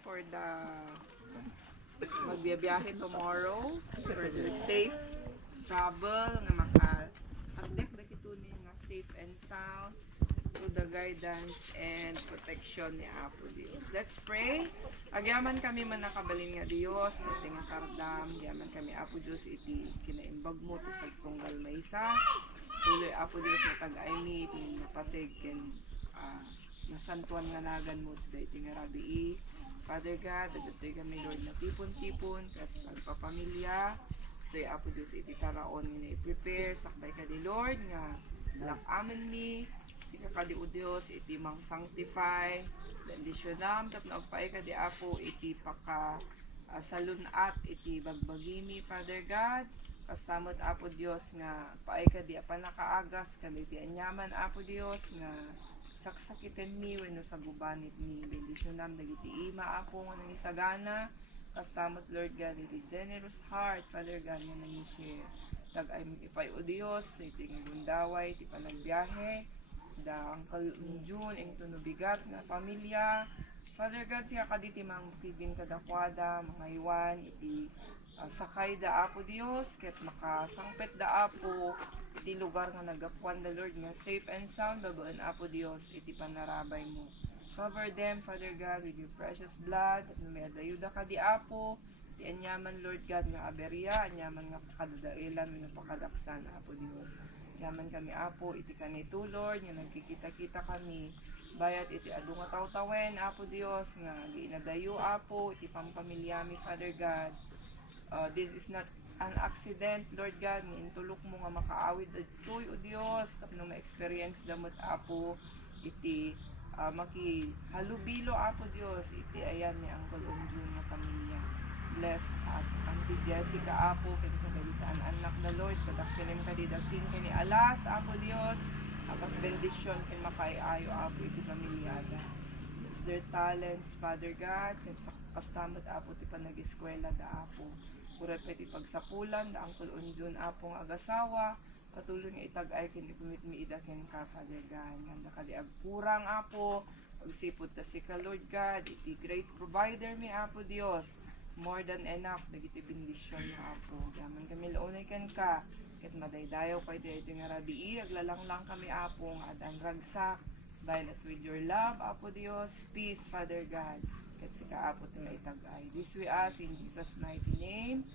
for the magbiyahe tomorrow for the safe travel nga maka-attek na kito ni nga safe and sound to the guidance and protection ni Apo Dios. Let's pray. Agyaman kami man nakabalin nga Dios iti nga sardam, agyaman kami Apo Dios iti kinaimbag mo to sa tunggal maysa. Tuloy Apo Dios na tag-aymi iti napatig ken nasantuan nga nagan mo iti nga rabii. Father God, dagatoy kami Lord na tipon-tipon kas agpapamilya. Toy Apo Dios iti taraon nga i-prepare sakbay ka di Lord nga lakamen mi iti kadi o Dios iti mang sanctify bendisyonam tapno agpaay ka di Apo iti paka salunat iti bagbagimi Father God. Kasamot Apo Dios nga paay ka di apan nakaagas kami ti anyaman Apo Dios nga saksakiten mi wenno sa gubanit mi bendisyonam dagiti ima Apo nga nangisagana. Kasamot Lord God iti generous heart Father God nga nangishare tag-ay ipay o Dios iti nga gundaway iti panagbiyahe da Uncle June ing tunubigat nga pamilya Father God siya kaditi mang pidin kadakwada mga iwan iti sakay da Apo Dios ket makasangpet da Apo iti lugar nga nagapuan da Lord nga safe and sound babaan Apo Dios iti panarabay mo. Cover them Father God with your precious blood at may adayuda ka di Apo ti anyaman Lord God nga aberya anyaman nga pakadadailan wenno pakadaksan Apo Dios. Yaman kami Apo iti kanito Lord nga nagkikita-kita kami bayat iti adu nga tawtawen Apo Dios nga giinadayo Apo iti pampamilyami Father God. This is not an accident Lord God nga intulok mo nga makaawid ditoy o Dios tapno ma-experience damot Apo iti makihalubilo Apo Dios iti ayan ni Uncle June nga pamilya. Bless at Auntie Jessica Apo ken sa balitaan anak na Lord kadakkenem kadi dating kini alas Apo Dios akas bendisyon ken makaayo Apo iti pamilyada. Bless their talents Father God ken kastamot Apo ti panag-eskwela da Apo. Pura peti pagsapulan da Uncle June Apo nga agasawa patuloy nga itag-ay ken ipumit mi ida ken ka Father God handa kadi agkurang Apo pagsipod ta si ka Lord God iti great provider mi Apo Dios more than enough dagiti bendisyon nga Apo yaman kami launay ken ka ket madaydayaw kay iti nga rabii aglalanglang kami Apo nga adan ragsak bind us with your love Apo Dios peace Father God ket sika Apo ti maitag-ay this we ask in Jesus mighty name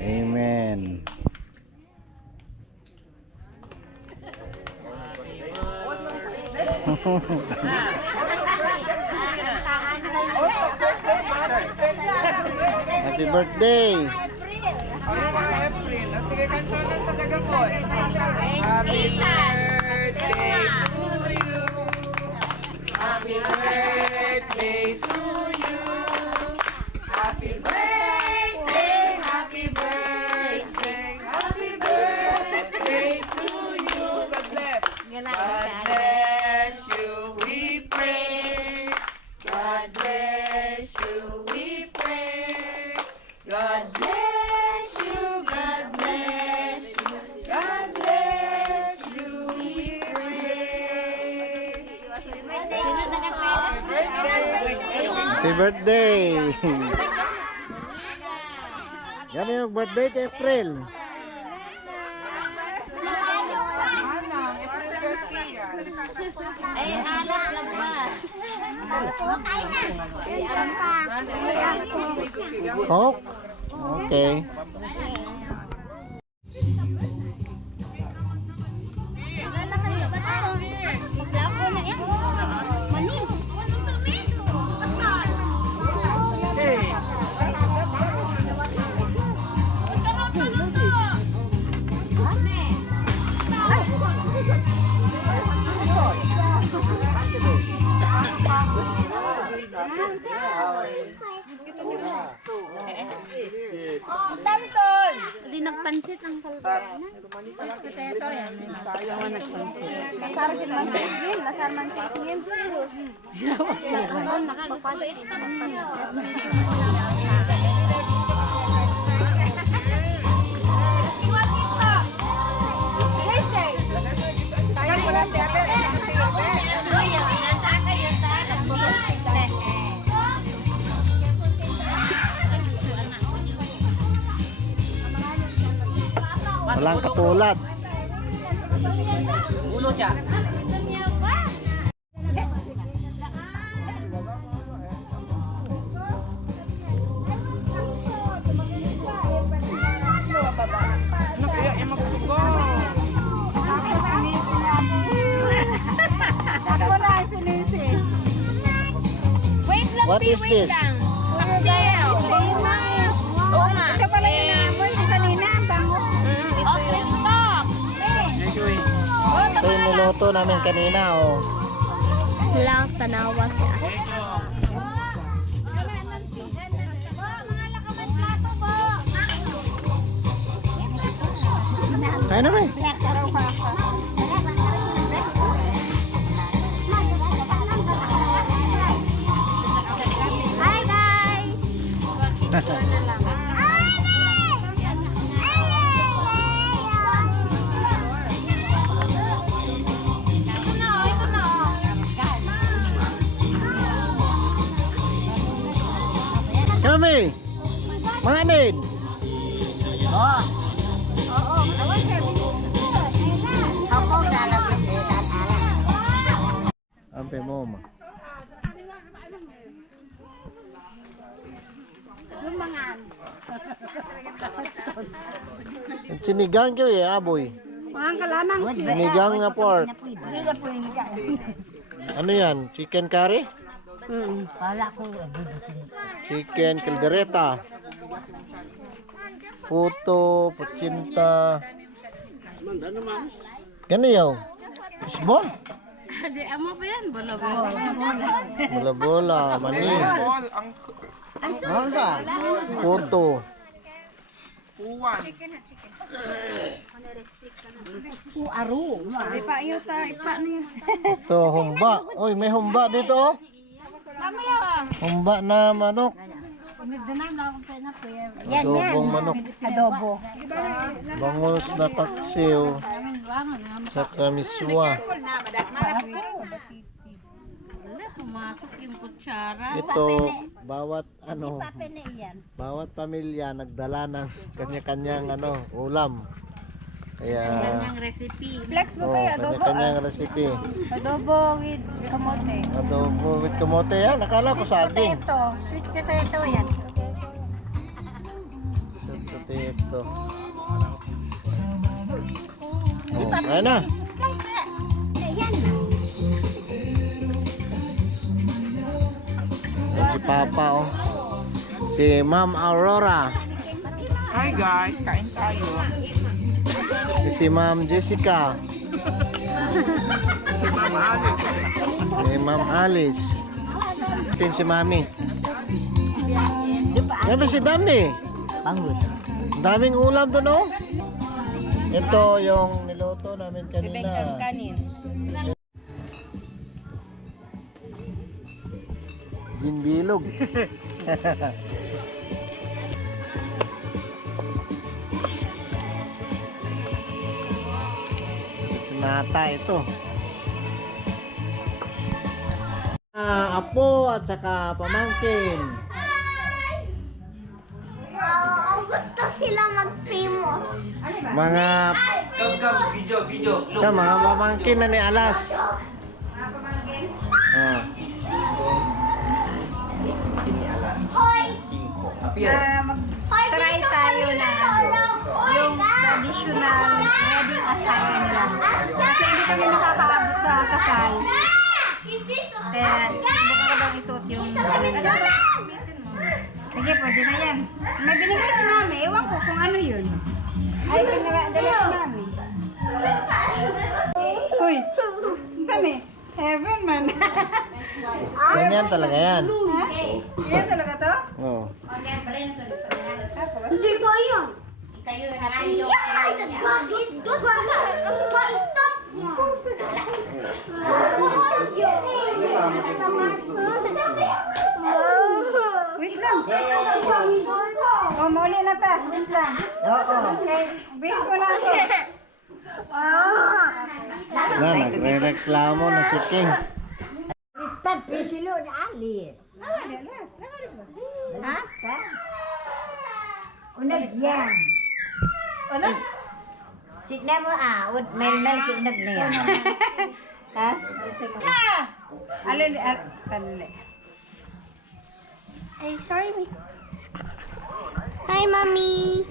amen. Happy birthday! April. Sige, kansonan sa Dagapon. Happy birthday to you. Happy birthday to you. Happy birthday, happy birthday, happy birthday to you. God bless. God bless you, we pray. God bless you, we pray. God bless you, God bless you, God bless you, we pray. Happy birthday! Yan yung birthday kay April. Anang, April 30 yan. Ay, anak lang ba? Coke? Okay. Maglako na yan. Manin. Hindi nagpansit ang kalbana. Kasi ito yan. Ayaw nagpansit. Lasar din man sigil. Lasar man sigil. Nakapapasok ito. Walang katulad. Ulo siya. Ano kaya yung magbugo? Ako na sinisi. Wait lang, What is this? Paksiw. Oo nga. Ito pala yung naamoy ko kanina. Ang bango. Okay, stop. Ito yung niluto namin kanina, oh. Lang, tanawa siya. Kaya naman. Hi guys! Kami! Mga anin! Ako lalapit Ampe mo, ma. yung mga Sinigang kayo eh, aboy. mga kalamang. Sinigang nga pork. Hindi po yung Ano yan? Chicken curry? Wala ko. Chicken caldereta. Puto, pucinta. Gano yaw? Isbol? Hindi, amo pa yan. Bola-bola. Bola-bola, mani. Ball, ang Puto. kuwan. Ipa iyo ta, ipa niya. Ito, humba. Uy, may humba dito, oh. Humba na manok. Adobong manok. Adobo. Bangus na paksiw. Saka miswa. Pumasok yung kutsara. Ito, bawat ano, Papene iyan. bawat pamilya nagdala ng kanya-kanyang ulam. Kaya, Kanyang recipe. Flex mo oh, kanya-kanyang recipe. Adobo with kamote. Adobo with kamote yan. Nakala ko saging. Sweet potato yan. Sweet potato. Oh, kaya na. Yan. Yan si Papa, oh. Si Ma'am Aurora. Hi guys, kain tayo. Si Ma'am Jessica. Si Mama Alice. Si Ma'am Alice. Tin si Mami. Yan ba si Dami? Ang daming ulam doon, oh. Ito yung niluto namin kanina. Ginbilog. Sinata ito. Apo at saka pamangkin. Ang gusto sila mag-famous. Mga mga pamangkin na ni Alas. Ah. Hoy! Appear. Try tayo na yung traditional wedding attire nila. Kasi hindi kami nakakaabot sa kasal. Kaya subukan ko daw isuot yung Sige, pwede na yan. May binigay si Mami. Ewan ko kung ano yun. Ay, pinadala si Mami. Uy, saan eh? Heaven man. Ganyan talaga yan. Ha? Yan talaga to? Oh. Hindi ko yun. Kayo na kayo. Wait lang. Oh, muli na ta. Wait lang. Oo. Okay, bis mo na ako. Na, nagre-reklamo na si King. Tagpisilo na alis. Ha? Unag yan. Unag? Signa mo mel kinag na yan. Ha? Alin, tanli. Ay, sorry, me. Hi, Mommy.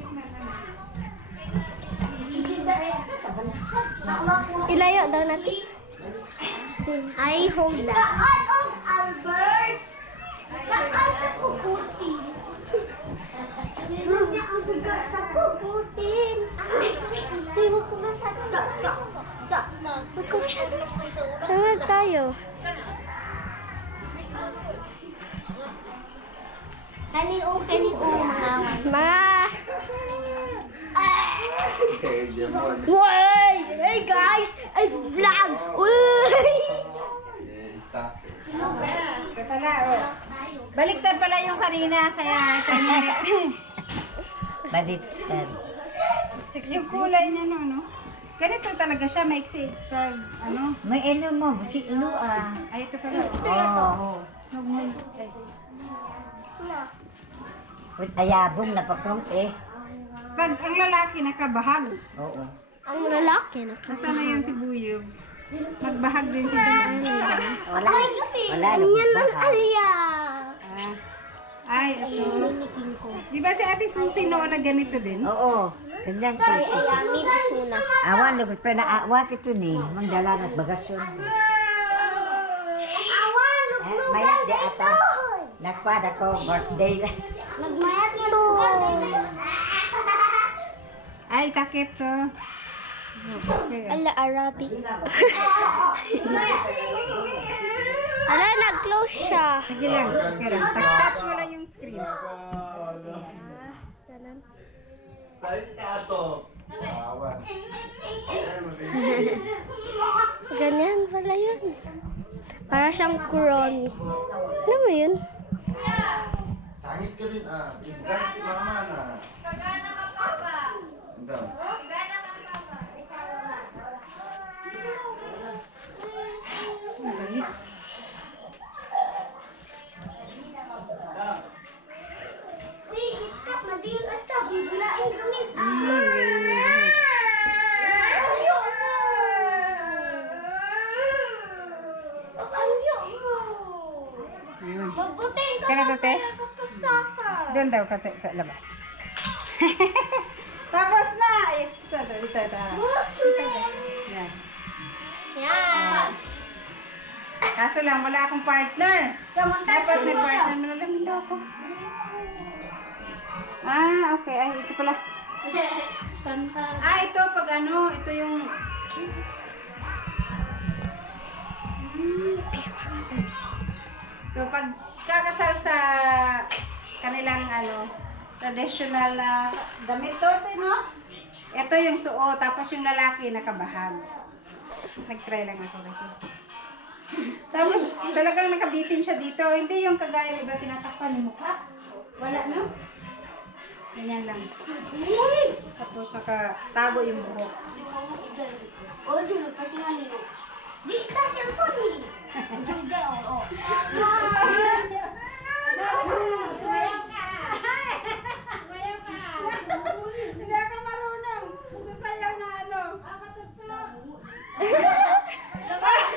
Ilayo daw natin. I hold that. Albert! Kakal sa kukutin. Meron niya ang biga sa kukutin. Ay, huwag ko masyado. Huwag ko masyado. Saan tayo? Mga... Uy! Hey guys! I vlog! Uy! Pala, baliktad pala yung kanina, kaya 10 minutes. Baliktad. Yung kulay niya, no? Ganito talaga siya, maiksi. Pag, ano? May mo, si ilo Ay, ito pala. Oo. Ayabong na pakong Pag ang lalaki nakabahag, Oo. Ang lalaki na. nasaan na yan si Buyog? Nagbahag din si Buyog. Wala. Wala. Yan ang Nagbaha. alya. Ay, ito. Di ba si Ate Susie noon na ganito din? Oo. Ganyan siya. Ayami, bisuna. Awan, lugod pa na awa kito ni. Mandala nagbagasyon. Awan, Mayat di ata. Nagpad ako birthday lang. nagmayat nga to. Ay, takip to. Ala, Arabic. Ala, nag-close siya. Sige lang. Kaya lang. Touch mo lang yung screen. Ganun. Ganyan pala yun. Para siyang crony. Ano mo yun? Sangit ka din Ibrahim mama na. Kagana ka, Papa. Hanggang. Kagana ka, Papa. Bilis. Uy, stop. Madiin ka, stop. Bibulain kami. Magbutin ka. Kaya na, te? Kasta ka. Doon daw kate sa labas. Tapos na! Ay, ito. Muslim. Yan. Yan. Kaso lang, wala akong partner. Dapat may partner. Malalamin daw ako. Okay. Ay, ito pala. Ito pag ano, ito yung... So, pag kakasal sa kanilang traditional na damit to, no? Ito yung suot, tapos yung lalaki nakabahag. Nag-try lang ako guys. Tapos talagang nakabitin siya dito. Hindi yung kagaya, iba tinatakpan yung mukha. Wala, no? Ganyan lang. Tapos nakatago yung buhok. Oh, dulu kasi nga nilo. Di ka cellphone ni. Juga, oh. Hindi ako marunong. Sasayaw na ano.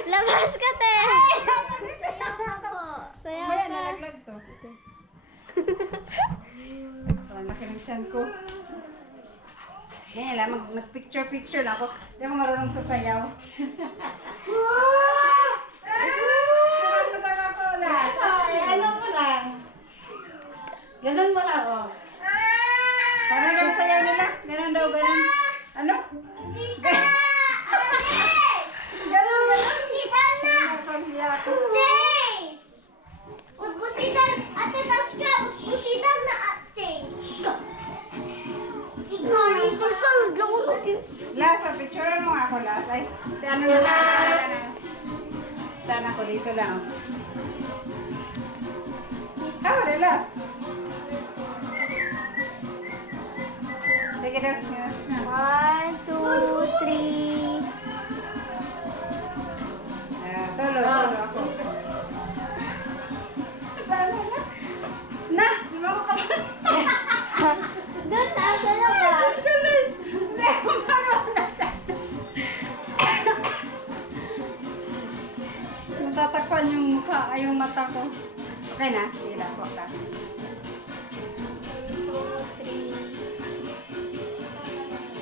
Labas ka, te. Sayaw na po. Sayaw Maya, ka. nalaglag to. Ang laki ng tiyan ko. Ganyan lang, mag-picture-picture lang ako. Hindi ako marunong sasayaw. Ano mo lang? Ganun mo lang, oh. Parang ang sayaw nila. Ganun daw, ganun. Ano? Ganun. Pamilya ako. Chase! Utbusidan, ate Taska, utbusidan na at Chase. Igor, Last, picture mo nga ako last. Ay, si ano na lang. Saan ako dito lang. Relax. Sige daw. 1, 2, 3. Solo ako. Saan na? Na, di ba mo ka Doon na, sa labas. Hindi ako marunong. Okay na? Sige na, buksan.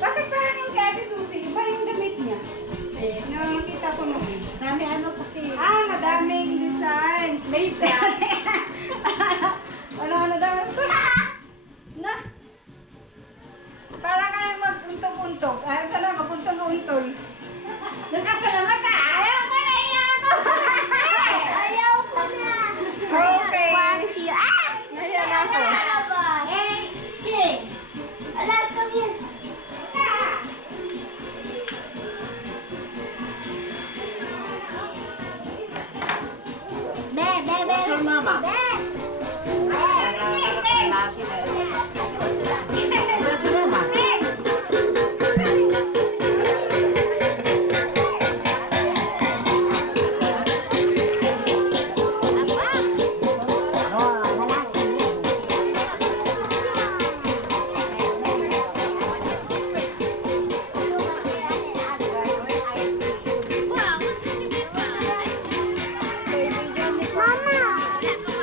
Bakit parang yung kay Ate Susi, iba yung damit niya? Nakita ko nung Dami ano kasi. madaming design. Made ano daw ito? Na? Para kayo mag-untog-untog. Ayaw ka na, mag-untog-untog. Nagkasalama sa ayaw ka na iyaw ko. Ayaw ko na. Okay. Waxy. Ah! Ayan ako. Hey, kid. Alas, come here. Be, be, be. What's your mama? Be. Klase na yun. Where's your mama?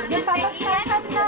Yung patas-pasat na.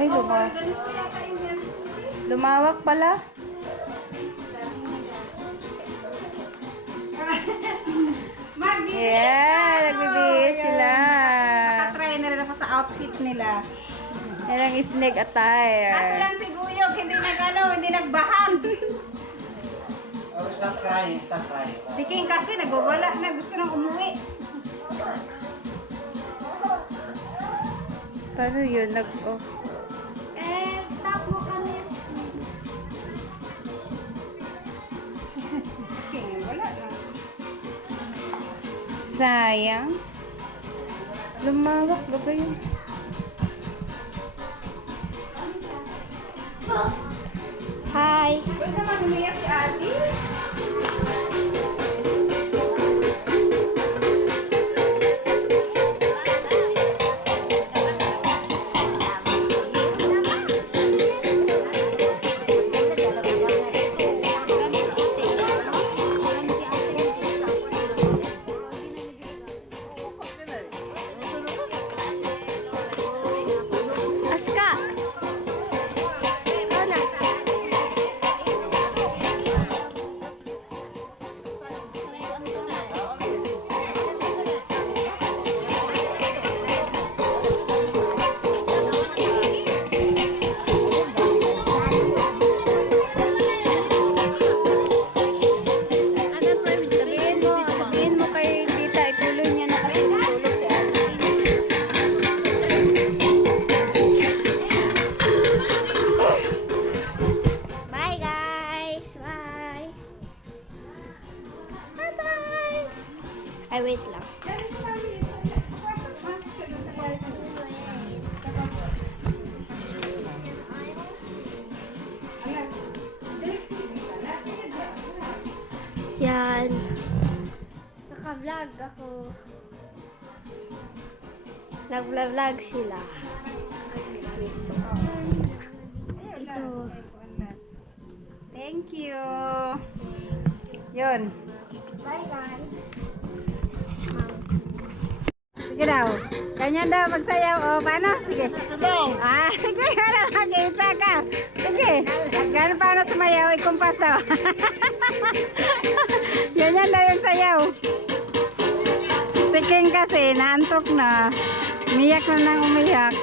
Ay, lumawak pala. Magbibihis Yeah, nagbibihis sila. Nakatry na rin ako sa outfit nila. Yan ang snake Kaso attire. lang si Guyog, hindi nagbahang. Oh, stop crying, stop crying. Si King kasi nagwawala na, gusto nang umuwi. Paano yun? Nag-off. Tap mo kami. King, wala na. Sayang. Lumawak ba ba yun? Hi! Pwede naman umiyak si Ate. Aska! Ikaw na. Sabihin mo kay tita, ituloy niya na kasi tutulog si ate. Bye, guys. Bye. Bye-bye. Ay, wait lang. Yan. Naka-vlog ako. Nag-vlog sila. Ito. Thank you. Yun. Bye, guys. Sige Sige daw. Ganyan daw magsayaw. O, paano? Sige. Long. Sige. Para makita ka. Sige. Gano'n paano sumayaw? Ikumpas daw. Ganyan daw yung sayaw. Si King kasi, naantok na. Umiyak na nang umiyak.